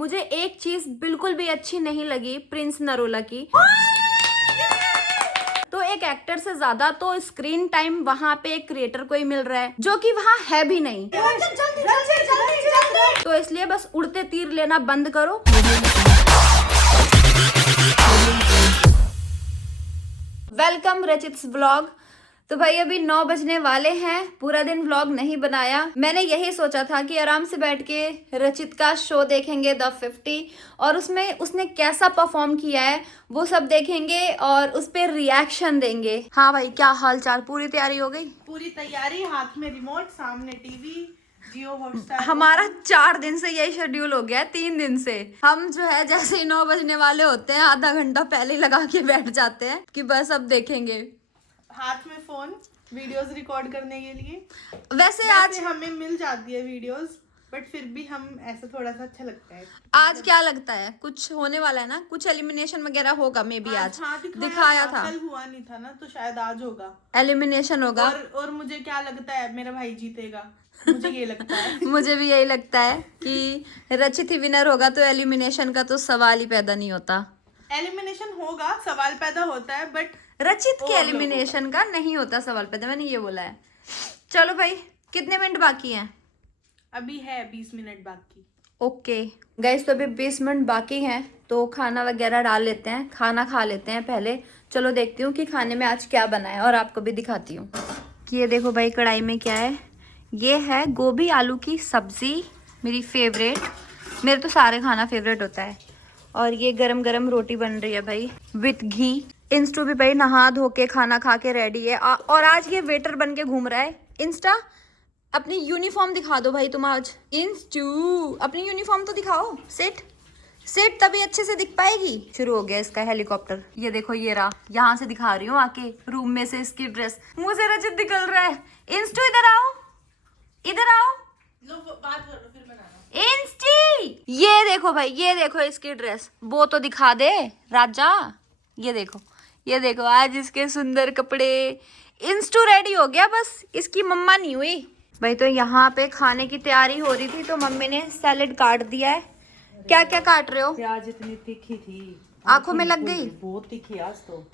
मुझे एक चीज बिल्कुल भी अच्छी नहीं लगी प्रिंस नरोला की। तो एक एक्टर से ज्यादा तो स्क्रीन टाइम वहाँ पे एक क्रिएटर को ही मिल रहा है, जो कि वहाँ है भी नहीं। तो इसलिए बस उड़ते तीर लेना बंद करो। Welcome Rachit's vlog. तो भाई अभी 9 बजने वाले हैं, पूरा दिन व्लॉग नहीं बनाया। मैंने यही सोचा था कि आराम से बैठ के रचित का शो देखेंगे द 50 और उसमें उसने कैसा परफॉर्म किया है वो सब देखेंगे और उस पर रिएक्शन देंगे। हाँ भाई, क्या हाल चाल? पूरी तैयारी हो गई? पूरी तैयारी, हाथ में रिमोट, सामने टीवी, जियो हॉटस्टार। हमारा 4 दिन से यही शेड्यूल हो गया है। 3 दिन से हम जो है जैसे ही 9 बजने वाले होते हैं आधा घंटा पहले लगा के बैठ जाते हैं कि बस अब देखेंगे। हाथ में फोन, वीडियोस रिकॉर्ड करने के लिए। वैसे आज हमें मिल जाती है वीडियोस, बट फिर भी हम ऐसा थोड़ा सा अच्छा लगता है। आज क्या लगता है, कुछ होने वाला है ना? कुछ एलिमिनेशन वगैरह होगा मे बी आज। हाँ, दिखाया था। कल हुआ नहीं था ना, तो शायद आज होगा एलिमिनेशन होगा। और मुझे क्या लगता है, मेरा भाई जीतेगा। मुझे ये लगता है। मुझे भी यही लगता है कि रचित ही विनर होगा, तो एलिमिनेशन का तो सवाल ही पैदा नहीं होता। एलिमिनेशन होगा, सवाल पैदा होता है, बट रचित के एलिमिनेशन का नहीं होता सवाल पैदा, मैंने ये बोला है। चलो भाई, कितने मिनट बाकी हैं? अभी है 20 मिनट बाकी। ओके गाइस, तो अभी 20 मिनट बाकी हैं, तो खाना वगैरह डाल लेते हैं, खाना खा लेते हैं पहले। चलो देखती हूँ कि खाने में आज क्या बना है और आपको भी दिखाती हूँ कि ये देखो भाई कढ़ाई में क्या है। ये है गोभी आलू की सब्जी, मेरी फेवरेट। मेरे तो सारे खाना फेवरेट होता है। और ये गरम गरम रोटी बन रही है भाई विथ घी। इंस्टू भी भाई नहा धो के खाना खा के रेडी है। और आज ये वेटर बन के घूम रहा है। इंस्टा, अपनी यूनिफॉर्म दिखा दो भाई तुम आज। इंस्टू, अपनी यूनिफॉर्म तो दिखाओ। सेट तभी अच्छे से दिख पाएगी। शुरू हो गया इसका हेलीकॉप्टर। ये देखो, ये रहा, यहाँ से दिखा रही हूँ आके रूम में से इसकी ड्रेस। मुंह से रचित निकल रहा है। इंस्टू इधर आओ, इधर आओ। लो बात कर लो, फिर बनाना। इंस्टी, ये देखो भाई, ये देखो इसकी ड्रेस। वो तो दिखा दे राजा। ये देखो, ये देखो आज इसके सुंदर कपड़े। इंस्टू रेडी हो गया, बस इसकी मम्मा नहीं हुई भाई। तो यहाँ पे खाने की तैयारी हो रही थी, तो मम्मी ने सैलेड काट दिया है। क्या क्या काट रहे हो? प्याज इतनी तीखी थी, आंखों में लग गई। बहुत तीखी आज तो।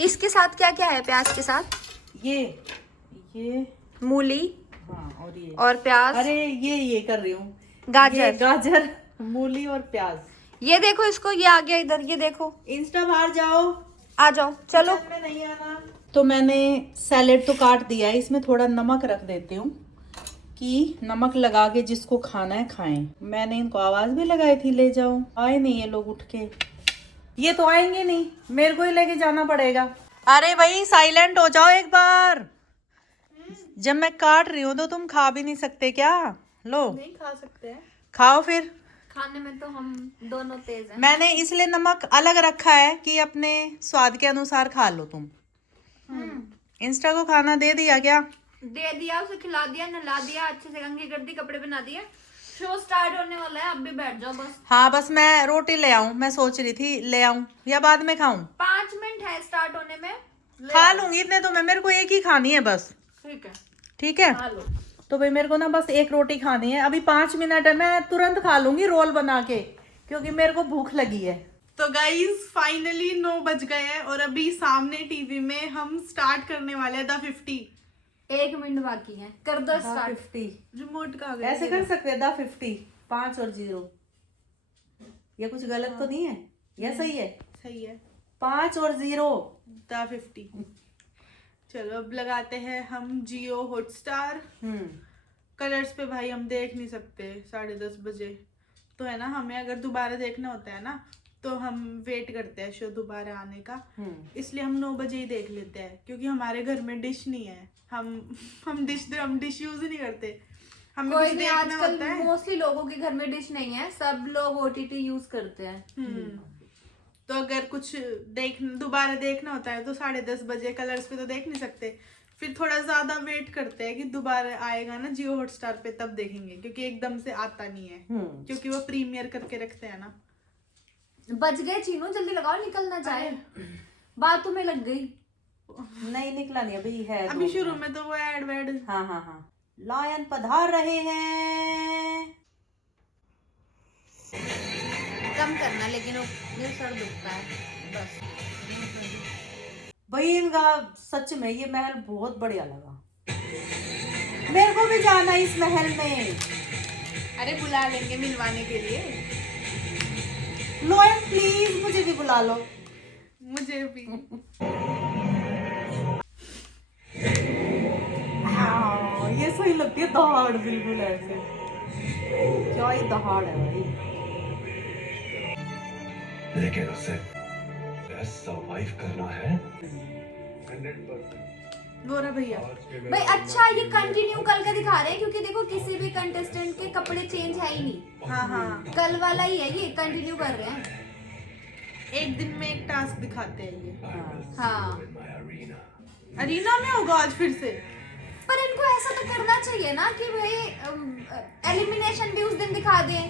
इसके साथ क्या क्या है? प्याज के साथ ये मूली, हाँ, और प्याज। अरे ये कर रही हूँ, गाजर, मूली और प्याज। ये देखो इसको, ये आ गया इधर। ये देखो, इंस्टा बाहर जाओ, आ जाओ, चलो। किचन में नहीं आना। तो मैंने सैलेड तो काट दिया है, इसमें थोड़ा नमक रख देती हूँ कि नमक लगा के जिसको खाना है खाएं। मैंने इनको आवाज भी लगाई थी ले जाओ, आए नहीं ये लोग उठ के। ये तो आएंगे नहीं, मेरे को ही लेके जाना पड़ेगा। अरे भाई साइलेंट हो जाओ एक बार। जब मैं काट रही हूँ तो तुम खा भी नहीं सकते क्या? लो, नहीं खा सकते हैं, खाओ फिर। खाने में तो हम दोनों तेज हैं। मैंने इसलिए नमक अलग रखा है कि अपने स्वाद के अनुसार खा लो तुम। इंस्टा को खाना दे दिया क्या? दे दिया, उसे खिला दिया, नहला दिया, अच्छे से कंघी कर दी, कपड़े पहना दिए। शो स्टार्ट होने वाला है, अब भी बैठ जाओ बस। हाँ, बस मैं रोटी ले आऊं, मैं सोच रही थी ले आऊं या बाद में खाऊं। 5 मिनट है स्टार्ट होने में, खा लूंगी इतने तो मैं, मेरे को एक ही खानी है बस। ठीक है, ठीक है, खा लो। तो भाई मेरे को ना बस एक रोटी खानी है। अभी 5 मिनट है, मैं तुरंत खा लूंगी रोल बना के, क्योंकि मेरे को भूख लगी है। तो गाइज फाइनली 9 बज गए हैं और अभी सामने टीवी में हम स्टार्ट करने वाले हैं द 50। 1 मिनट बाकी है, कर दो स्टार्ट। 50 रिमोट का ऐसे कर सकते हैं, द 50 5 और 0। ये कुछ गलत तो नहीं है? या सही है? सही है, 5 और 0 द 50। चलो अब लगाते हैं हम जियो हॉटस्टार। कलर्स पे भाई हम देख नहीं सकते 10:30 बजे तो है ना। हमें अगर दोबारा देखना होता है ना तो हम वेट करते हैं शो दोबारा आने का, इसलिए हम 9 बजे ही देख लेते हैं, क्योंकि हमारे घर में डिश नहीं है। हम डिश यूज ही नहीं करते। हमें कोई कुछ नहीं, देखना आजकल होता है। मोस्टली लोगों के घर में डिश नहीं है, सब लोग ओटीटी यूज करते हैं। तो अगर कुछ दोबारा देखना होता है तो 10:30 बजे। कलर्स पे तो देख नहीं सकते, फिर थोड़ा ज्यादा वेट करते हैं कि दोबारा आएगा ना जियो हॉटस्टार पे, तब देखेंगे, क्योंकि एकदम से आता नहीं है, क्योंकि वो प्रीमियर करके रखते हैं ना। बच गए चीनू, जल्दी लगाओ, निकलना चाहे। बातों में लग गई। नहीं निकला नहीं, अभी है अभी शुरू में तो वो एड वेड। हाँ, लायन पधार रहे हैं। कम करना, लेकिन वो मेरा सर दुखता है बस। भाई इनका सच में ये महल बहुत बढ़िया लगा, मेरे को भी जाना है इस महल में। अरे बुला लेंगे मिलवाने के लिए। लोयन प्लीज मुझे भी बुला लो। मुझे भी। हाँ, ये सही लगती है दहाड़, बिल्कुल ऐसे। क्या ये दहाड़ है भाई। लेकिन उसे सरवाइव करना है 100%। गोरा भैया भाई अच्छा, ये कंटिन्यू कल का दिखा रहे हैं, क्योंकि देखो किसी भी कंटेस्टेंट के कपड़े चेंज है ही नहीं। हाँ हाँ, कल वाला ही है, ये कंटिन्यू कर रहे हैं। एक दिन में एक टास्क दिखाते हैं ये। हाँ, अरीना में होगा आज फिर से। पर इनको ऐसा तो करना चाहिए ना कि भाई एलिमिनेशन भी उस दिन दिखा दें,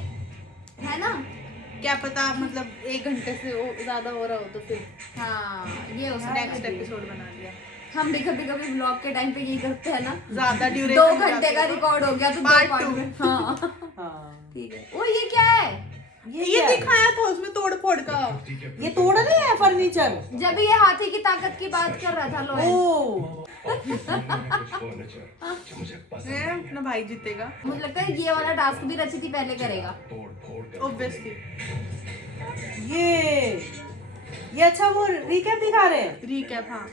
है ना? क्या पता मतलब 1 घंटे से ज्यादा हो रहा हो तो फिर हाँ, ये हो सकता नेक्स्ट है। एपिसोड बना लिया। हम भी कभी कभी व्लॉग के टाइम पे यही करते हैं ना, ज्यादा ड्यूरेशन 2 घंटे का रिकॉर्ड हो गया तो 2 Part पार्ट two। में। हाँ हाँ, ठीक है। ओ ये क्या है? ये क्या है? दिखाया था उसमें तोड़ फोड़ का। ये तोड़ नहीं है फर्नीचर। जब ये हाथी की ताकत की बात कर रहा था लोहे, ओ है, अपना भाई जीतेगा मुझे लगता है ये वाला टास्क भी रचित ही पहले करेगा। ऑब्वियसली। ये अच्छा वो रिकैप दिखा रहे हैं। रिकैप हाँ।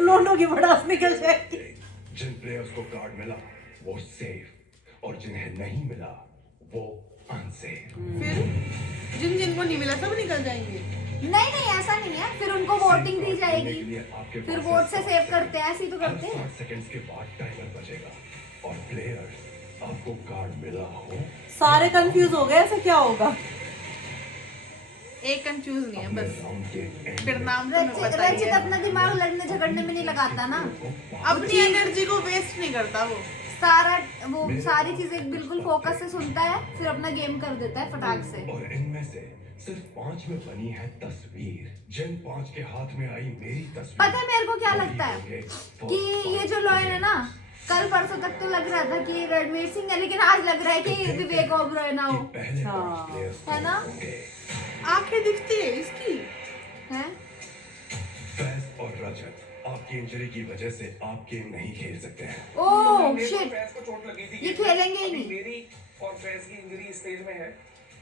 लोडो की भड़ास निकल जाएगी। जिन प्लेयर्स को कार्ड मिला वो सेफ और जिन्हें नहीं मिला वो अनसेफ। फिर जिनको नहीं मिला सब निकल जाएंगे। नहीं नहीं ऐसा नहीं है, फिर उनको वोटिंग दी जाएगी, फिर वोट से सेव करते हैं, ऐसे ही तो करते हैं। 60 सेकंड्स के बाद टाइमर बजेगा और प्लेयर्स आपको कार्ड मिला हो सारे कंफ्यूज हो गए, ऐसा क्या होगा? एक कंफ्यूज नहीं है बस। राउंड के एंड फिर नाम तो मैं पता ही रचित है। अपना दिमाग लड़ने झगड़ने में नहीं लगाता ना, अपनी एनर्जी को वेस्ट नहीं करता वो। सारी चीजें बिल्कुल फोकस से सुनता है, फिर अपना गेम कर देता है फटाक से। और इनमें से सिर्फ 5 में बनी है तस्वीर। जिन 5 के हाथ में आई मेरी तस्वीर, पता है मेरे को क्या लगता है होंगे कि ये जो लॉयन है ना, कल परसों तक तो लग रहा था कि रणवीर सिंह है, लेकिन आज लग रहा है कि विवेक ओबरॉय ना हो, पहले हाँ। 5 प्लेयर्स है ना? होंगे। आंखें दिखती है इसकी। है? फैज और रजत आपकी इंजरी की वजह से आप गेम नहीं खेल सकते हैं। ओह मेरे को शिट, फैज को चोट लगी थी। ये खेलेंगे ही अभी नहीं। मेरी और फैज की इंजरी इस स्टेज में है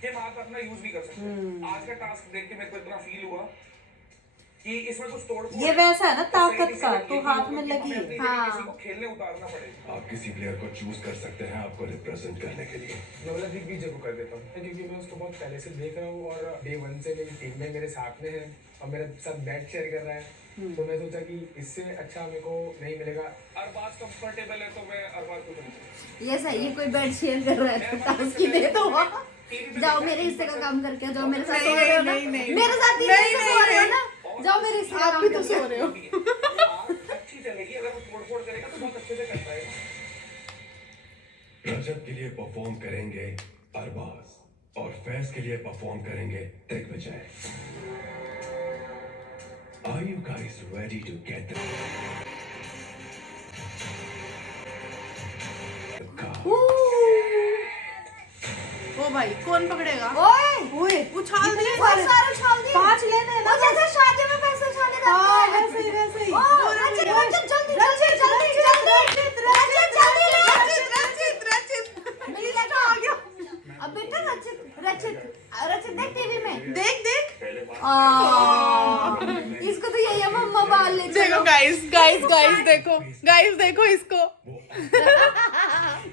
कि हम हाथ अपना यूज नहीं कर सकते। आज का टास्क देख के मेरे को इतना फील हुआ कि इसमें कुछ तोड़ ये वैसा है ना ताकत का, तो हाथ में लगी है। हाँ। किसी को खेलने उतारना पड़ेगा। आप किसी प्लेयर को चूज कर सकते हैं आपको रिप्रेजेंट करने के लिए। मैं मतलब दिग्विजय को कर देता हूँ क्योंकि मैं उसको बहुत पहले से देख रहा हूँ और डे 1 से मेरी टीम में मेरे साथ में है और मेरे साथ बैट शेयर कर रहा है। तो मैं सोचा कि इससे अच्छा मेरे को नहीं मिलेगा। अरबाज कंफर्टेबल है तो मैं अरबाज को चुनूंगा। ये सही है, कोई बेड शेयर कर रहा है तो टास्क ही दे दो। जाओ मेरे हिस्से का काम करके आओ, जाओ मेरे साथ सो रहे हो ना, नहीं। मेरे साथ तीन नहीं, हिस्से सो रहे हो ना, जाओ मेरे हिस्से का आप काम भी तो करके सो आओ। रहे हो। अच्छी चलेगी अगर वो तोड़ फोड़ करेगा तो बहुत अच्छे से करता है। रजत के लिए परफॉर्म करेंगे अरबाज और फैज के लिए परफॉर्म करेंगे Digvijay. Are you guys ready to get the ओ भाई कौन पकड़ेगा? ओए ओए उछाल दिए बहुत सारे उछाल दिए। 5 लेने हैं वो ना। जैसे शादी में पैसे उछाले जाते हाँ हैं। वैसे ही वैसे ही। ओ, रचित, रचित, जल्दी, जल्दी, जल्दी, जल्दी। रचित, जल्दी ले। मेरी देखो, आ गया। अब बेटा रचित देख टीवी में। देख इसको तो यही है, मम्मा बाल ले देखो चलो। गाइस देखो इसको।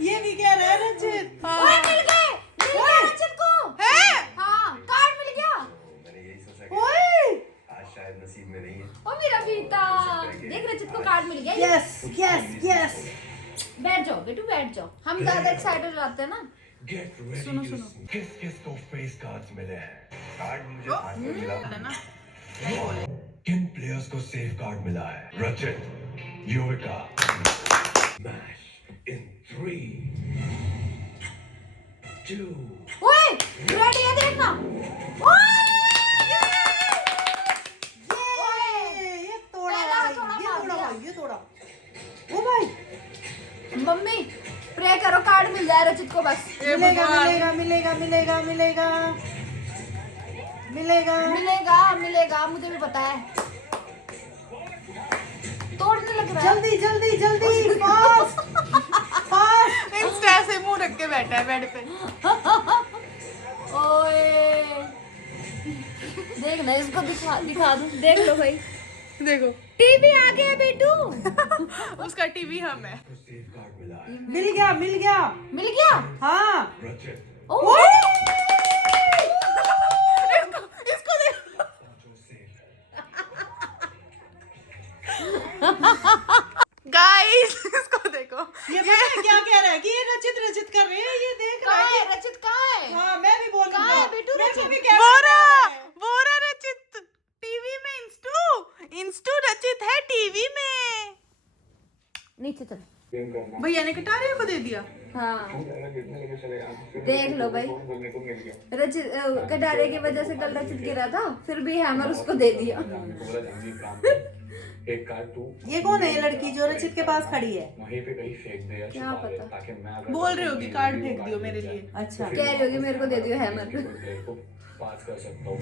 ये भी कह रहा है रचित। ओए, मिल गए रचित को। है? हाँ, कार्ड मिल गया। मैंने यही सोचा कि ओए आज शायद नसीब में नहीं है। ओ मेरा बेटा, देख रचित को कार्ड मिल गया। Yes yes yes. बैठ जाओ बेटू, बैठ जाओ, हम ज्यादा एक्साइटेड हो जाते हैं ना। Get ready सुनो, to सुनो। किस किस को फेस कार्ड्स मिले हैं? कार्ड मुझे ओ, हाथ में मिला। है ना? किन प्लेयर्स को सेफ कार्ड मिला है? रचित, युविका, मैश इन 3, 2, ओए, रेडी है देखना। ये तोड़ा पहला भाई, थोड़ा ये मार तोड़ा दिया। भाई, ये तोड़ा। ओ भाई मम्मी प्रे करो, कार्ड मिल जाए रचित को बस। मिलेगा मिलेगा मिलेगा मिलेगा मिलेगा मिलेगा मिलेगा मिलेगा, मुझे भी पता है। तोड़ने लग रहा है। जल्दी जल्दी जल्दी, फास्ट फास्ट। इंस्टा से मुंह रख के बैठा है बेड पे। ओए देख ना, इसको दिखा दूं, देख लो भाई, देखो टीवी आ गया बेटू। उसका टीवी हम है। को सेफ गार्ड मिला है। मिल गया मिल गया। मिल गया। हाँ रचित ओ इसको देखो। पहुंचो सेफ। गाइस इसको देखो। ये पता है क्या कह रहा है कि ये रचित रचित कर रहे हैं, ये देख रहा कहाँ है। है रचित, कहाँ है? हाँ मैं भी बोल कहाँ है बेटू मेरे को रचित? भी क्या बोरा रचित टीवी में। इंस्टू रचित है टीवी में। नीचे चल। गेम करना भैया ने कटारिया को दे दिया। हाँ गिरने लगे चले गए। देख लो भाई, बोलने को मिल गया। रचित कटारे की वजह से कल रचित गिरा था, फिर भी हैमर उसको दे दिया। बोला जल्दी काम कर। एक कार तू ये कौन है ये लड़की जो रचित के पास खड़ी है? वहीं पे कहीं फेंक दे या क्या छुपा दे, पता? ताकि मैं अगर बोल रही होगी कार्ड फेंक दियो मेरे लिए। अच्छा कह रही होगी मेरे को दे दियो हैमर। को पास कर सकता हूँ।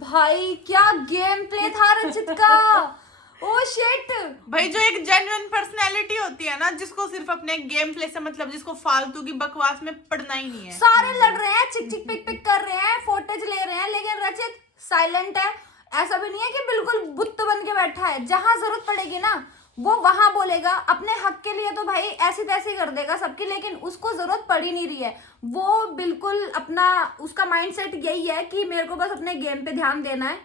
भाई क्या गेम प्ले था रचित का। Oh shit. भाई जो एक जेन्युइन पर्सनैलिटी होती है ना, जिसको सिर्फ अपने गेम प्ले से मतलब, जिसको फालतू की बकवास में पड़ना ही नहीं है। सारे लड़ रहे हैं, चिक चिक पिक पिक कर रहे हैं, फोटेज ले रहे हैं, लेकिन रचित साइलेंट है। ऐसा भी नहीं है कि बिल्कुल बुत्त बन के बैठा है। जहां जरूरत पड़ेगी ना वो वहां बोलेगा। अपने हक के लिए तो भाई ऐसी तैसी कर देगा सबकी, लेकिन उसको जरूरत पड़ ही नहीं रही है। वो बिल्कुल अपना, उसका माइंडसेट यही है कि मेरे को बस अपने गेम पे ध्यान देना है।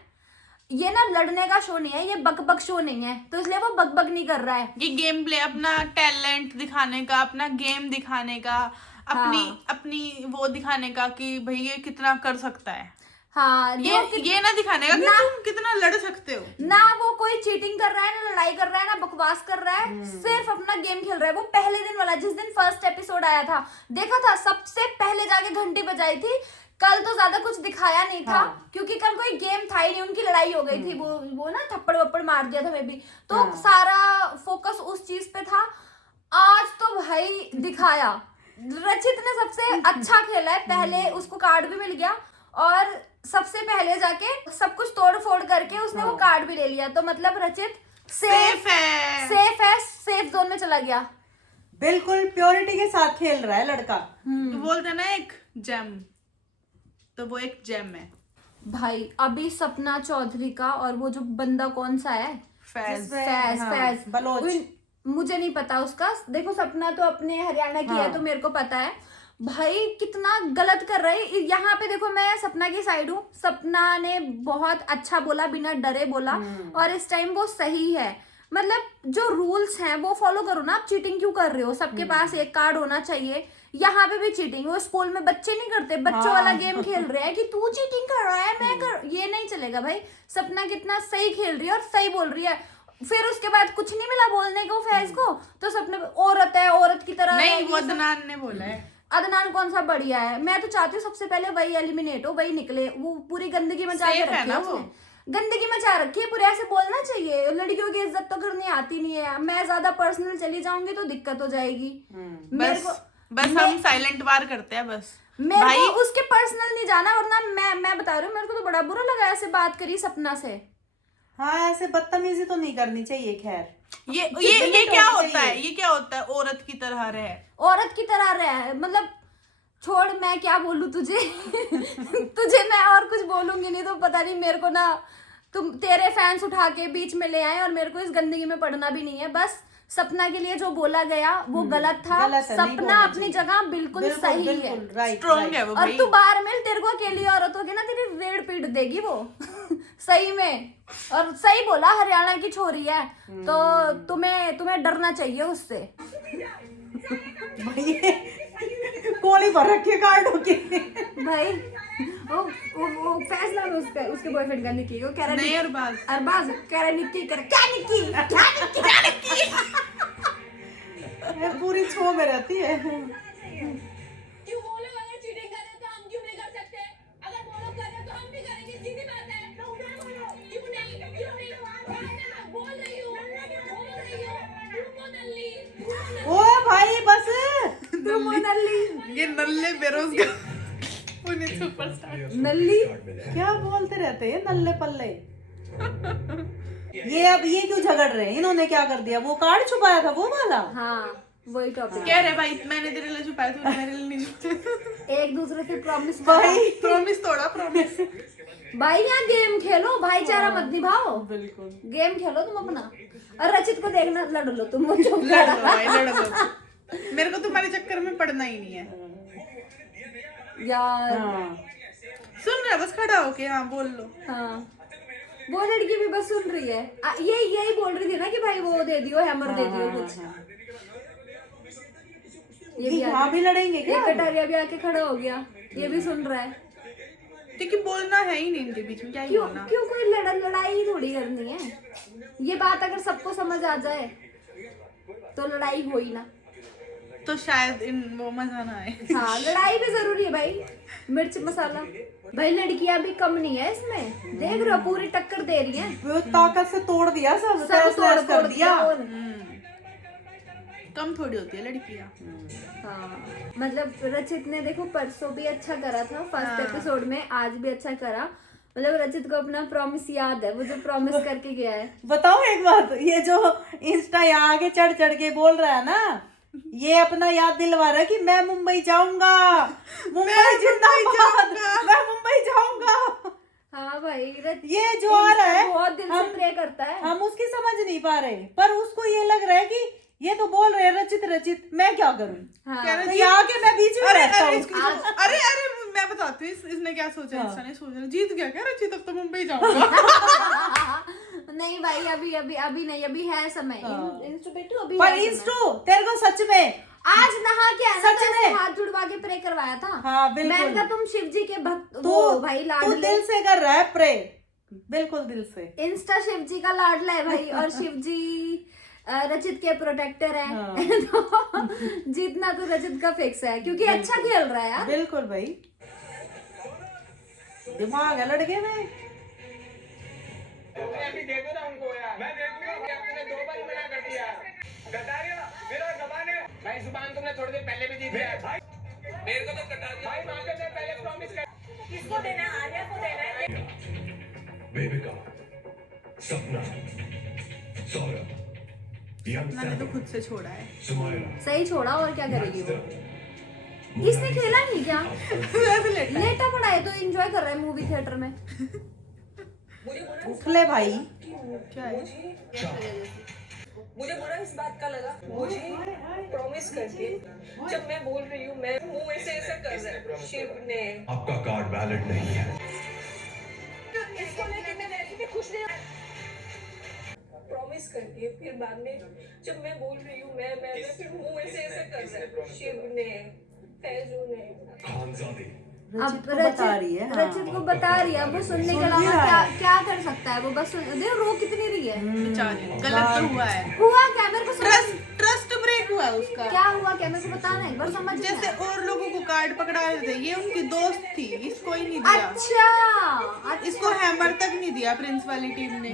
ये ना लड़ने का शो नहीं है, ये बक बक शो नहीं है, तो इसलिए वो बक बक नहीं कर रहा है। ये गेम प्ले अपना टैलेंट दिखाने का, अपना गेम दिखाने का, अपनी वो दिखाने का कि भाई ये कितना कर सकता है। हाँ ये ना दिखाने का कि तुम कितना लड़ सकते हो। ना वो कोई चीटिंग कर रहा है, ना लड़ाई कर रहा है, ना बकवास कर रहा है, सिर्फ अपना गेम खेल रहा है। वो पहले दिन वाला, जिस दिन फर्स्ट एपिसोड आया था, देखा था, सबसे पहले जाके घंटी बजाई थी। कल तो ज्यादा कुछ दिखाया नहीं था, क्योंकि कल कोई गेम था ही नहीं, उनकी लड़ाई हो गई थी। वो ना थप्पड़ वप्पड़ मार दिया था मे बी, तो सारा फोकस उस चीज पे था। आज तो भाई दिखाया, रचित ने सबसे अच्छा खेला है। पहले उसको कार्ड भी मिल गया और सबसे पहले जाके सब कुछ तोड़ फोड़ करके उसने वो कार्ड भी ले लिया। तो मतलब रचित सेफ है, सेफ जोन में चला गया। बिल्कुल प्योरिटी के साथ खेल रहा है लड़का। तो बोलते हैं ना एक जेम, तो वो एक जेम है भाई। अभी सपना चौधरी का और वो जो बंदा कौन सा है, फैज बलोच। मुझे नहीं पता उसका। देखो सपना तो अपने हरियाणा की है, तो मेरे को पता है। भाई कितना गलत कर रहा है यहाँ पे। देखो मैं सपना की साइड हूँ, सपना ने बहुत अच्छा बोला, बिना डरे बोला, और इस टाइम वो सही है। मतलब जो रूल्स हैं वो फॉलो करो ना। आप चीटिंग क्यों कर रहे हो? सबके पास एक कार्ड होना चाहिए। यहाँ पे भी चीटिंग, वो स्कूल में बच्चे नहीं करते, बच्चों वाला गेम खेल रहे हैं कि तू चीटिंग कर रहा है, मैं कर, ये नहीं चलेगा भाई। सपना कितना सही खेल रही है और सही बोल रही है। फिर उसके बाद कुछ नहीं मिला बोलने को फैज को, तो सपने औरत है, औरत की तरह नहीं, वो अदनान ने बोला है। अदनान कौन सा बढ़िया है? मैं तो चाहती हूँ सबसे पहले वही एलिमिनेट हो, वही निकले। वो पूरी गंदगी मचा के रखी है उसने, गंदगी मचा रखी है पूरे। ऐसे बोलना चाहिए। लड़कियों की इज्जत तो करनी आती नहीं है। मैं ज्यादा पर्सनल चली जाऊंगी तो दिक्कत हो जाएगी। बस हम साइलेंट वार करते हैं बस। मेरे को उसके पर्सनल नहीं जाना, वरना मैं बता रही हूँ, मेरे को तो बड़ा बुरा लगा ऐसे बात करी सपना से। हाँ ऐसे बदतमीजी तो नहीं करनी चाहिए। खैर ये क्या होता है? ये क्या होता है? औरत की तरह रहे, औरत की तरह रहे, मतलब छोड़, मैं क्या बोलूं तुझे तुझे मैं और कुछ बोलूंगी नहीं तो पता नहीं मेरे को ना, तुम तेरे फैंस उठा के बीच में ले आए और मेरे को इस गंदगी में पड़ना भी नहीं है। बस सपना के लिए जो बोला गया वो गलत था। सपना अपनी जगह बिल्कुल सही है, स्ट्रॉन्ग है वो और भाई। तू बाहर मिल, तेरे को अकेली औरत होगी ना, तेरी रेड़ पीट देगी वो सही में। और सही बोला, हरियाणा की छोरी है, तो तुम्हें डरना चाहिए उससे। कोड़ी पर रखिए कार्डों की भाई वो फैसला में उसके बॉयफ्रेंड का निक्की को कह रहा नहीं, अरबाज कह रहा निक्की कर क्या निक्की पूरी छो में रहती है। क्यों वो लोग अगर चीटिंग कर रहे तो हम क्यों नहीं कर सकते? अगर वो लोग कर रहे तो हम भी करेंगे, सीधी बात है। क्यों नहीं बोल रही हूँ, क्यों नल्ली? ओ भाई बस नल्ले बेरोजगार पुनीत सुपरस्टार। नल्ली क्या बोलते रहते हैं नल्ले पल्ले। ये अब ये क्यों झगड़ रहे हैं? इन्होंने क्या कर दिया? वो कार्ड छुपाया था वो वाला। हाँ वही टॉपिक। कह रहे भाई मैंने तेरे लिए छुपाया, तूने मेरे लिए नहीं छुपाया। एक दूसरे से प्रॉमिस भाई प्रॉमिस तोड़ा, प्रॉमिस। भाई यहाँ गेम खेलो, भाईचारा मत निभाओ, बिल्कुल गेम खेलो तुम अपना। और रचित को देखना, लड़ लो तुम, वो चुप लड़ करा। लो भाई, लड़ लो। मेरे को तुम्हारे चक्कर में पड़ना ही नहीं है। यार हाँ सुन रहा बस खड़ा होके, हाँ बोल लो। हाँ वो लड़की भी बस सुन रही है। यही बोल रही थी ना कि भाई वो दे दियो, हैमर दे दियो कुछ। ये भी यहाँ भी लड़ेंगे क्या? कटारिया भी आके खड़ा हो गया, ये भी सुन रहा है। क्योंकि बोलना है ही नहीं इनके बीच में, क्या ही क्यों बोलना। क्यों कोई लड़ाई थोड़ी करनी है। ये बात अगर सबको समझ आ जाए तो लड़ाई हो ही ना। तो शायद वो मजा ना आए। हाँ लड़ाई भी जरूरी है भाई, मिर्च मसाला। भाई लड़कियां भी कम नहीं है इसमें, देख रहे हो पूरी टक्कर दे रही हैं। वो ताकत से तोड़ दिया सब, सब तहस तोड़ नहस कर दिया। और कम थोड़ी होती है लड़कियां। हाँ मतलब रचित ने देखो परसों भी अच्छा करा था फर्स्ट एपिसोड में, आज भी अच्छा करा। मतलब रचित को अपना प्रॉमिस याद है, वो जो प्रॉमिस करके गया है। बताओ एक बात, ये जो इंस्टा यहाँ आगे चढ़ चढ़ के बोल रहा है ना, ये अपना याद दिलवा रहा है कि मैं मुंबई जाऊंगा, मुंबई जिंदाबाद, मैं मुंबई जाऊंगा। हाँ भाई ये जो आ रहा है बहुत दिल से प्रे करता है। हम उसकी समझ नहीं पा रहे, पर उसको ये लग रहा है कि ये तो बोल रहे हैं रचित रचित, मैं क्या करूं? हाँ। कह रहे तो जी- यहाँ के मैं बीच में अरे रहता अरे हूँ। अरे मैं बताती हूँ इसने क्या सोचा। हाँ। इंस्टा ने सोचा जीत गया क्या रचित, अब तो मुंबई जाऊंगा। नहीं भाई अभी नहीं, अभी है समय। इंस्टू बेटू अभी पर है समय। इंस्टू तेरे को सच में आज नहा के आना, सच तो में। ऐसे हाथ जुड़वा के प्रे करवाया था। हाँ, बिल्कुल। मैंने कहा तुम शिव जी के भक्त तू वो भाई तू लाडले। दिल से कर रहा है प्रे, बिल्कुल दिल से। इंस्टा शिव जी का लाडला है भाई, और शिव जी रचित के प्रोटेक्टर है। हाँ। तो जीतना तो रचित का फिक्स है, क्योंकि अच्छा खेल रहा है यार। बिल्कुल भाई, दिमाग है लड़के में। अभी दे दो ना उनको यार। मैं देख लूँ, आपने 2 बार मना कर दिया। कटारिया मेरा ज़बान है भाई, जुबान तुमने थोड़ी देर पहले भी दी थी भाई। मेरे को तो कटारिया भाई मांगे थे पहले, प्रॉमिस कर। किसको देना है? आर्या को देना है। बेबिका, सपना, सौरभ, मैंने तो खुद से छोड़ा है। सुमाइरा, सही छोड़ा, और क्या करेगी वो। इसने खेला नहीं क्या? लेटा पड़ा है तो एंजॉय कर रहा है मूवी थिएटर में। उठले भाई। क्या है? मुझे बुरा इस बात का लगा, मुझे प्रॉमिस करके जब मैं बोल रही हूँ मैं मुंह ऐसे ऐसा कर रहा है शिव ने। आपका कार्ड वैलिड नहीं है। इसको लेके मैं वैसे भी खुश नहीं, प्रॉमिस करके फिर बाद में जब मैं बोल रही हूँ मैं फिर मुंह ऐसे ऐसा कर रहा है शिव ने, फैजू ने। खानजादी, अब को बता रही है, हाँ। रचित को बता रही है, वो सुनने के सुन भी अलावा रहा क्या है। क्या कर सकता है वो, बस देख रो कितनी रही है। बेचारी गलत तो हुआ है। हुआ क्या मेरे को ट्रस्ट ब्रेक हुआ उसका। क्या हुआ क्या मेरे को बताना एक बार, समझ नहीं जैसे आया। और लोगों को कार्ड पकड़ा रहे थे, ये उनकी दोस्त थी, इसको ही नहीं दिया। अच्छा इसको हैमर तक नहीं दिया प्रिंस वाली टीम ने।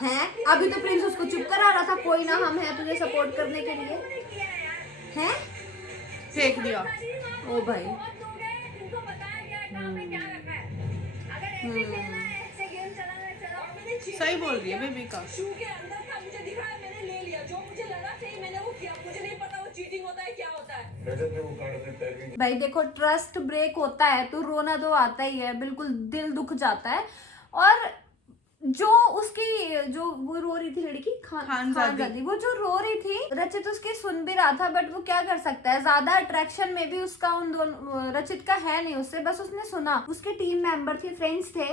है, अभी तो प्रिंस उसको चुप करा रहा था, कोई ना हम हैं तुझे सपोर्ट करने के लिए। हैं फेंक दिया। ओ भाई इनको बताया गया है काम में क्या रखा है। अगर ऐसे खेलना है, ऐसे गेम चलाना है चलाओ। मैंने cheat सही बोल रही है बेबी का। शू के अंदर था, मुझे दिखाया, मैंने ले लिया। जो मुझे लगा सही मैंने वो किया। मुझे नहीं पता वो चीटिंग होता है क्या होता है। रजत ने वो कार्ड अपने पैर में भाई देखो, ट्रस्ट ब्रेक होता है तो रोना तो आता ही है, बिल्कुल दिल दुख जाता है। और जो उसकी जो वो रो रही थी लड़की खानजादी, वो जो रो रही थी, रचित उसकी सुन भी रहा था, बट वो क्या कर सकता है, ज्यादा अट्रैक्शन में भी उसका उन दोनों रचित का है नहीं उससे, बस उसने सुना। उसके टीम मेंबर थे, फ्रेंड्स थे,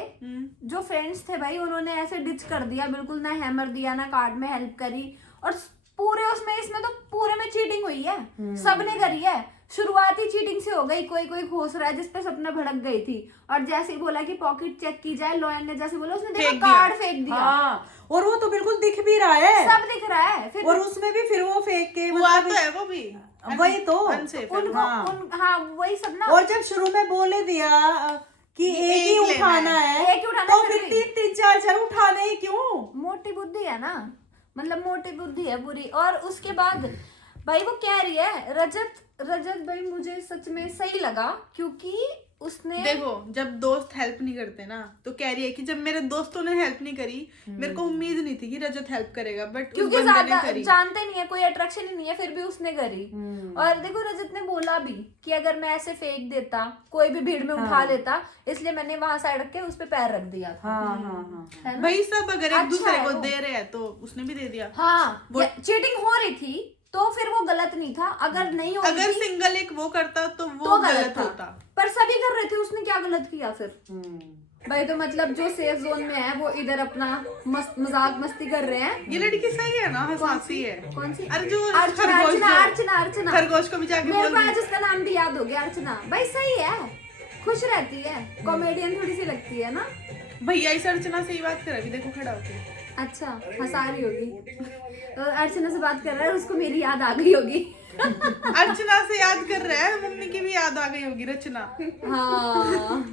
जो फ्रेंड्स थे भाई उन्होंने ऐसे डिच कर दिया, बिल्कुल ना हैमर दिया ना कार्ड में हेल्प करी। और पूरे इसमें तो पूरे में चीटिंग हुई है, सबने करी है। शुरुआती चीटिंग से हो गई, कोई घोष रहा है जिसपे सपना भड़क गई थी, और जैसे ही बोला कि पॉकेट चेक की जाए, लॉयन ने जैसे बोला, उसने देखा कार्ड फेंक दिया। हाँ, और वो तो बिल्कुल दिख भी रहा है, सब दिख रहा है। फिर और उसमें भी फिर वो फेंक के हुआ तो है वो भी। वही तो Unsafe है। उनको हाँ वही सब ना। और जब शुरू में बोले दिया कि एक ही लेना उठाना है। है, एक ही उठाना तो है, फिर फिर भी। 3 4 उठाने ही क्यों? मोटी बुद्धि है ना, मतलब मोटी बुद्धि है पूरी। और उसके बाद भाई वो कह रही है रजत रजत भाई मुझे सच में सही लगा क्योंकि उसने देखो जब दोस्त हेल्प नहीं करते ना तो कह रही है कि जब मेरे दोस्तों ने हेल्प नहीं करी, मेरे को उम्मीद नहीं थी कि रजत हेल्प करेगा, बट उस क्योंकि बंदे ने ज्यादा करी। जानते नहीं है, कोई अट्रैक्शन ही नहीं है, फिर भी उसने करी। और देखो रजत ने बोला भी कि अगर मैं ऐसे फेंक देता, कोई भी भीड़ में उठा लेता, इसलिए मैंने वहां साइड रख के उस पे पैर रख दिया था। हाँ हाँ हाँ है ना? भाई सब अगर एक अच्छा दूसरे है को वो। दे रहे हैं तो उसने भी दे दिया। हाँ चीटिंग हो रही थी तो फिर वो गलत नहीं था, अगर नहीं हो रही अगर थी, सिंगल एक वो करता तो वो तो गलत था। होता। पर सभी कर रहे थे, उसने क्या गलत किया फिर? भाई तो मतलब जो सेफ जोन में है वो इधर अपना मजाक मस्ती कर रहे हैं। ये लड़की सही है ना, हंसी है। कौन सी? अरे जो अर्चना खरगोश अर्चना जो- अर्चना अर्चना खरगोश को भी जाके मेरे बोल को दी। आज उसका नाम भी याद हो गया, अर्चना। भाई सही है, खुश रहती है, कॉमेडियन थोड़ी सी लगती है ना। भैया इस अर्चना से ही बात कर, अभी देखो खड़ा होके। अच्छा हंसा रही होगी तो अर्चना से बात कर रहा है, उसको मेरी याद आ गई होगी। अर्चना से याद कर रहा है, मम्मी की भी याद आ गई होगी रचना। हाँ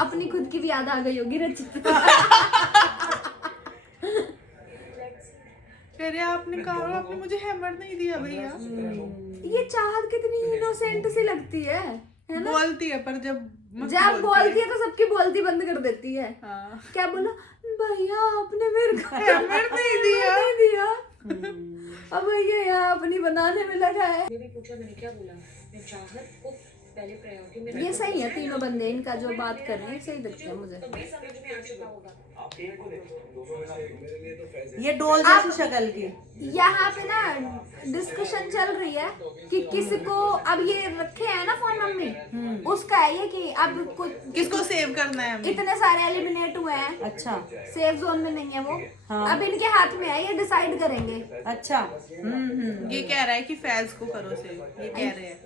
अपनी खुद की भी याद आ गई होगी रचित। कह रहे आपने कहा आपने मुझे हैमर नहीं दिया भैया। ये चाहत कितनी इनोसेंट सी लगती है ना? बोलती है पर जब मत जब बोलती है तो सबकी बोलती बंद कर देती है। हाँ। क्या बोला भैया आपने मेरे को हैमर नहीं दिया। नहीं दिया। अब ये यहाँ अपनी बनाने में लगा है। भी पूछा मैंने क्या बोला, मैं चाहत को पहले प्रायोरिटी में ये सही है, तीनों बंदे इनका जो बात कर रहे हैं सही लगता है मुझे। तभी समझ में आ चुका होगा। ये डोल जैसी शक्ल की। यहाँ पे ना डिस्कशन चल रही है कि किसको अब ये रखे हैं ना फोन मम्मी, उसका है ये कि अब कुछ किसको सेव करना है हमें? इतने सारे एलिमिनेट हुए हैं, अच्छा सेफ जोन में नहीं है वो। हाँ। अब इनके हाथ में है, ये डिसाइड करेंगे। अच्छा ये कह रहा है कि फैज को करो सेव, ये कह रहे हैं।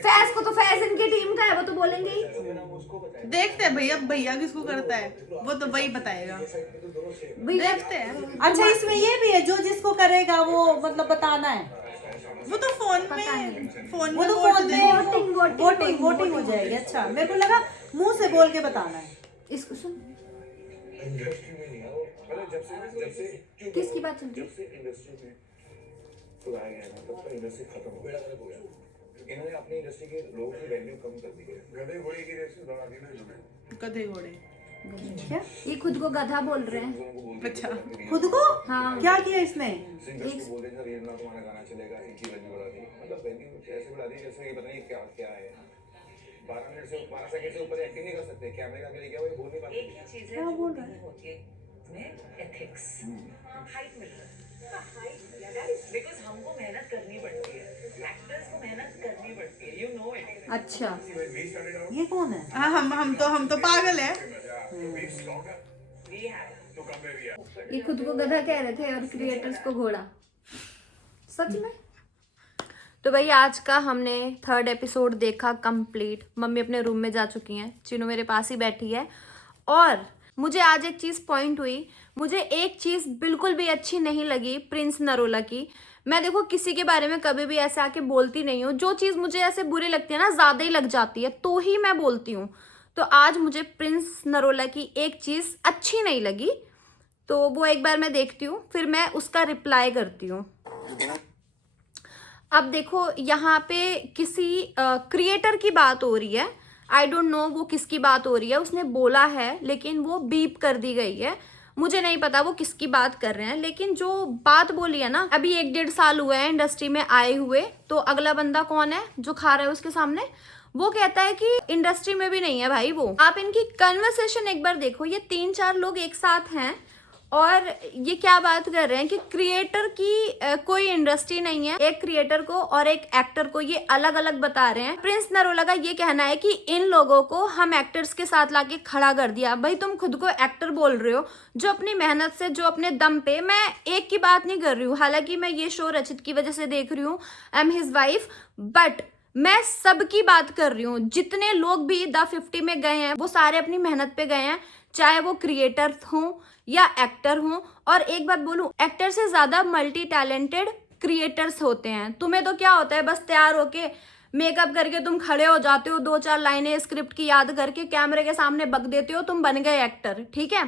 फैज को तो फैज इनकी टीम का है, वो तो बोलेंगे ही। देखते हैं भैया, भैया किसको करता है वो तो वही बताएगा। भैया देखते हैं। अच्छा, इसमें ये भी है जो जिसको करेगा वो मतलब बताना है। वो तो फोन में वो तो वोट फोन देंगे। में वोटिंग हो जाएगी। अच्छा मेरे को लगा मुंह से बोल के बताना है। इसको सुन, इंडस्ट्री में नहीं है वो, मतलब जब से किसकी बात चल रही है? जब से इंडस्ट्री में खुद आ गया ना तब से इंडस्ट्री खत्म हो गया। इन्होंने अपनी इंडस्ट्री के लोगों की वैल्यू कम कर दी है। गधे घोड़े की रेस में दौड़ा दी ना इन्होंने। गधे घोड़े। क्या ये खुद को गधा बोल रहे हैं। अच्छा खुद को हाँ। क्या किया इसने? सिंगर्स को बोलते हैं रील ना तुम्हारा गाना चलेगा, इनकी वैल्यू बढ़ा दी, मतलब वैल्यू ऐसे बढ़ा दी जैसे ये पता नहीं क्या क्या है। 12 मिनट से 12 सेकंड से ऊपर एक्टिंग नहीं कर सकते, कैमरे का आगे क्या वो बोल नहीं पाते। एक ही चीज है क्या बोल रहा है? होती है इसमें एथिक्स, हाइट मिल रहा है बिकॉज हमको मेहनत करनी पड़ती है, एक्टर्स को मेहनत करनी पड़ती है, यू नो इट। अच्छा ये कौन है? हाँ, हम तो पागल है। वी हैव ये खुद को गधा कह रहे थे और क्रिएटर्स को घोड़ा। सच में। तो भाई आज का हमने 3rd एपिसोड देखा कंप्लीट। मम्मी अपने रूम में जा चुकी हैं, चिनू मेरे पास ही बैठी है। और मुझे आज एक चीज़ पॉइंट हुई, मुझे एक चीज़ बिल्कुल भी अच्छी नहीं लगी प्रिंस नरोला की। मैं देखो किसी के बारे में कभी भी ऐसे आके बोलती नहीं हूँ, जो चीज़ मुझे ऐसे बुरी लगती है ना, ज़्यादा ही लग जाती है तो ही मैं बोलती हूँ। तो आज मुझे प्रिंस नरोला की एक चीज़ अच्छी नहीं लगी, तो वो एक बार मैं देखती हूँ, फिर मैं उसका रिप्लाई करती हूँ। अब देखो यहाँ पे किसी क्रिएटर की बात हो रही है, आई डोंट नो वो किसकी बात हो रही है, उसने बोला है लेकिन वो बीप कर दी गई है, मुझे नहीं पता वो किसकी बात कर रहे हैं। लेकिन जो बात बोली है ना, अभी 1-1.5 साल हुए हैं इंडस्ट्री में आए हुए, तो अगला बंदा कौन है जो खा रहा है उसके सामने? वो कहता है कि इंडस्ट्री में भी नहीं है भाई वो। आप इनकी कन्वर्सेशन एक बार देखो, ये 3-4 लोग एक साथ हैं और ये क्या बात कर रहे हैं कि क्रिएटर की कोई इंडस्ट्री नहीं है, एक क्रिएटर को और एक एक्टर को ये अलग अलग बता रहे हैं। प्रिंस नरोला का ये कहना है कि इन लोगों को हम एक्टर्स के साथ लाके खड़ा कर दिया। भाई तुम खुद को एक्टर बोल रहे हो, जो अपनी मेहनत से, जो अपने दम पे, मैं एक की बात नहीं कर रही हूँ, हालांकि मैं ये शो रचित की वजह से देख रही हूँ, I am his wife, but मैं सबकी बात कर रही हूँ। जितने लोग भी द 50 में गए हैं वो सारे अपनी मेहनत पे गए हैं, चाहे वो क्रिएटर हों या एक्टर हों। और एक बात बोलूं, एक्टर से ज्यादा मल्टी टैलेंटेड क्रिएटर्स होते हैं। तुम्हें तो क्या होता है, बस तैयार होके मेकअप करके तुम खड़े हो जाते हो, 2-4 लाइनें स्क्रिप्ट की याद करके कैमरे के सामने बक देते हो, तुम बन गए एक्टर, ठीक है।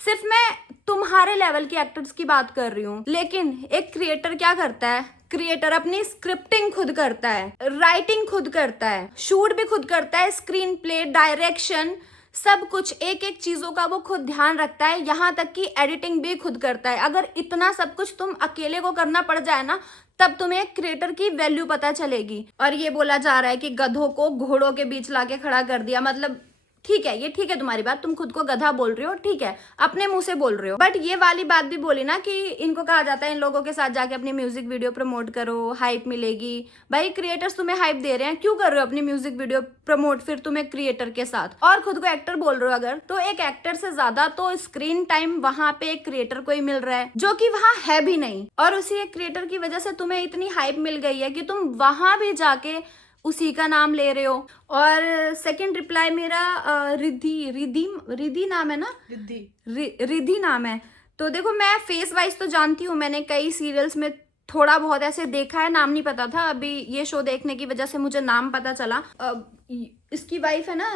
सिर्फ मैं तुम्हारे लेवल के एक्टर्स की बात कर रही हूँ, लेकिन एक क्रिएटर क्या करता है? क्रिएटर अपनी स्क्रिप्टिंग खुद करता है, राइटिंग खुद करता है, शूट भी खुद करता है, स्क्रीन प्ले, डायरेक्शन, सब कुछ एक एक चीजों का वो खुद ध्यान रखता है, यहाँ तक कि एडिटिंग भी खुद करता है। अगर इतना सब कुछ तुम अकेले को करना पड़ जाए ना, तब तुम्हें क्रिएटर की वैल्यू पता चलेगी। और ये बोला जा रहा है कि गधों को घोड़ों के बीच लाके खड़ा कर दिया, मतलब ठीक है, ये ठीक है तुम्हारी बात, तुम खुद को गधा बोल रहे हो, ठीक है, अपने मुंह से बोल रहे हो, बट ये वाली बात भी बोली ना कि इनको कहा जाता है इन लोगों के साथ जाके अपनी म्यूजिक वीडियो प्रमोट करो, हाइप मिलेगी। भाई क्रिएटर्स तुम्हें हाइप दे रहे हैं, क्यों कर रहे हो अपनी म्यूजिक वीडियो प्रमोट फिर तुम एक क्रिएटर के साथ, और खुद को एक्टर बोल रहे हो अगर, तो एक एक्टर से ज्यादा तो स्क्रीन टाइम वहां पे एक क्रिएटर को ही मिल रहा है, जो कि वहां है भी नहीं, और उसी एक क्रिएटर की वजह से तुम्हें इतनी हाइप मिल गई है कि तुम वहां भी जाके उसी का नाम ले रहे हो। और सेकंड रिप्लाई मेरा रिद्धि नाम है ना, रिद्धि नाम है। तो देखो मैं फेस वाइज तो जानती हूँ, मैंने कई सीरियल्स में थोड़ा बहुत ऐसे देखा है, नाम नहीं पता था, अभी ये शो देखने की वजह से मुझे नाम पता चला। इसकी वाइफ है ना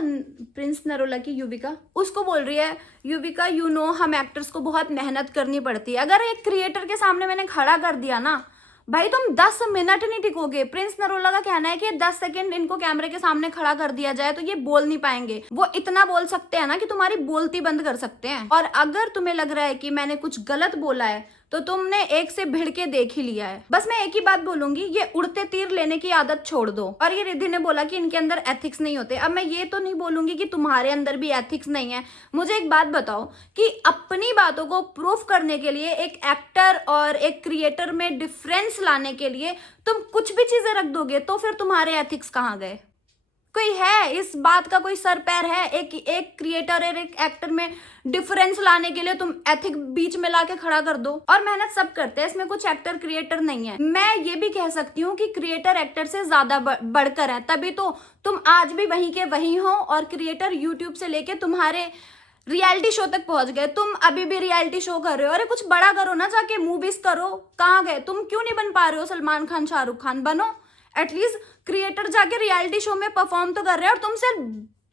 प्रिंस नरोला की, युविका, उसको बोल रही है युविका यू नो हम एक्टर्स को बहुत मेहनत करनी पड़ती है, अगर एक क्रिएटर के सामने मैंने खड़ा कर दिया ना भाई तुम 10 मिनट नहीं टिकोगे। प्रिंस नरोला का कहना है कि 10 सेकंड इनको कैमरे के सामने खड़ा कर दिया जाए तो ये बोल नहीं पाएंगे। वो इतना बोल सकते हैं ना कि तुम्हारी बोलती बंद कर सकते हैं। और अगर तुम्हें लग रहा है कि मैंने कुछ गलत बोला है तो तुमने एक से भिड़ के देख ही लिया है। बस मैं एक ही बात बोलूंगी, ये उड़ते तीर लेने की आदत छोड़ दो। और ये रिद्धि ने बोला कि इनके अंदर एथिक्स नहीं होते। अब मैं ये तो नहीं बोलूंगी कि तुम्हारे अंदर भी एथिक्स नहीं है। मुझे एक बात बताओ कि अपनी बातों को प्रूफ करने के लिए एक एक्टर और एक क्रिएटर में डिफरेंस लाने के लिए तुम कुछ भी चीजें रख दोगे तो फिर तुम्हारे एथिक्स कहाँ गए? कोई है इस बात का कोई सर पैर है? एक क्रिएटर और एक एक्टर में डिफरेंस लाने के लिए तुम एथिक बीच में लाके खड़ा कर दो। और मेहनत सब करते हैं, इसमें कुछ एक्टर क्रिएटर नहीं है। मैं ये भी कह सकती हूँ कि क्रिएटर एक्टर से ज्यादा बढ़कर है, तभी तो तुम आज भी वहीं के वहीं हो और क्रिएटर यूट्यूब से लेके तुम्हारे रियलिटी शो तक पहुंच गए। तुम अभी भी रियलिटी शो कर रहे हो, अरे कुछ बड़ा करो ना, जाके मूवीज करो। कहाँ गए तुम? क्यों नहीं बन पा रहे हो सलमान खान, शाहरुख खान? बनो। एटलीस्ट क्रिएटर जाके रियलिटी शो में परफॉर्म तो कर रहे हैं और तुमसे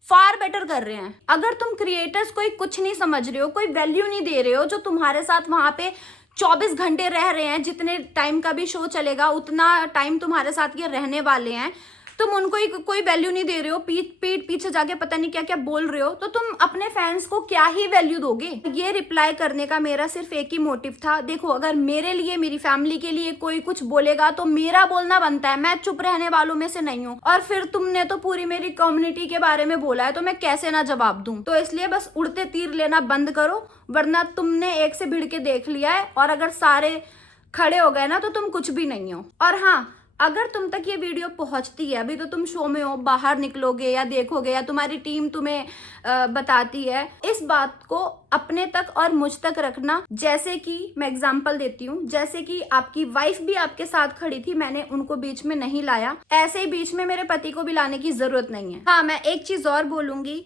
फार बेटर कर रहे हैं। अगर तुम क्रिएटर्स कोई कुछ नहीं समझ रहे हो, कोई वैल्यू नहीं दे रहे हो, जो तुम्हारे साथ वहां पे 24 घंटे रह रहे हैं, जितने टाइम का भी शो चलेगा उतना टाइम तुम्हारे साथ ये रहने वाले हैं, तुम उनको ही कोई वैल्यू नहीं दे रहे हो, पीठ पीछे जाके पता नहीं क्या क्या बोल रहे हो, तो तुम अपने फैंस को क्या ही वैल्यू दोगे? ये रिप्लाई करने का मेरा सिर्फ एक ही मोटिव था। देखो अगर मेरे लिए, मेरी फैमिली के लिए कोई कुछ बोलेगा तो मेरा बोलना बनता है, मैं चुप रहने वालों में से नहीं हूँ। और फिर तुमने तो पूरी मेरी कम्युनिटी के बारे में बोला है तो मैं कैसे ना जवाब दूं? तो इसलिए बस उड़ते तीर लेना बंद करो, वरना तुमने एक से भिड़ के देख लिया है और अगर सारे खड़े हो गए ना तो तुम कुछ भी नहीं हो। और हाँ, अगर तुम तक ये वीडियो पहुंचती है, अभी तो तुम शो में हो, बाहर निकलोगे या देखोगे या तुम्हारी टीम तुम्हें बताती है, इस बात को अपने तक और मुझ तक रखना। जैसे कि मैं एग्जांपल देती हूँ, जैसे कि आपकी वाइफ भी आपके साथ खड़ी थी, मैंने उनको बीच में नहीं लाया, ऐसे ही बीच में मेरे पति को भी लाने की जरूरत नहीं है। हाँ, मैं एक चीज और बोलूंगी,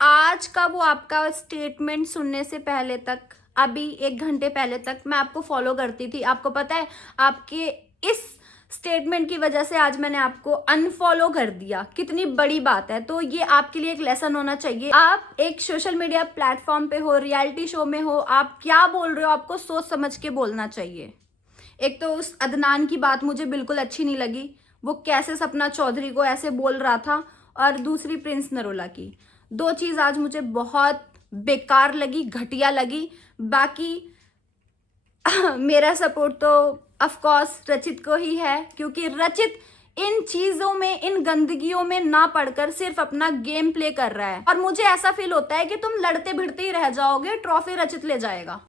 आज का वो आपका स्टेटमेंट सुनने से पहले तक, अभी 1 घंटे पहले तक मैं आपको फॉलो करती थी। आपको पता है, आपके इस स्टेटमेंट की वजह से आज मैंने आपको अनफॉलो कर दिया। कितनी बड़ी बात है। तो ये आपके लिए एक लेसन होना चाहिए। आप एक सोशल मीडिया प्लेटफॉर्म पे हो, रियलिटी शो में हो, आप क्या बोल रहे हो आपको सोच समझ के बोलना चाहिए। एक तो उस अदनान की बात मुझे बिल्कुल अच्छी नहीं लगी, वो कैसे सपना चौधरी को ऐसे बोल रहा था, और दूसरी प्रिंस नरोला की। 2 चीज आज मुझे बहुत बेकार लगी, घटिया लगी। बाकी मेरा सपोर्ट तो ऑफ कोर्स रचित को ही है, क्योंकि रचित इन चीजों में, इन गंदगियों में ना पढ़कर सिर्फ अपना गेम प्ले कर रहा है। और मुझे ऐसा फील होता है कि तुम लड़ते भिड़ते ही रह जाओगे, ट्रॉफी रचित ले जाएगा।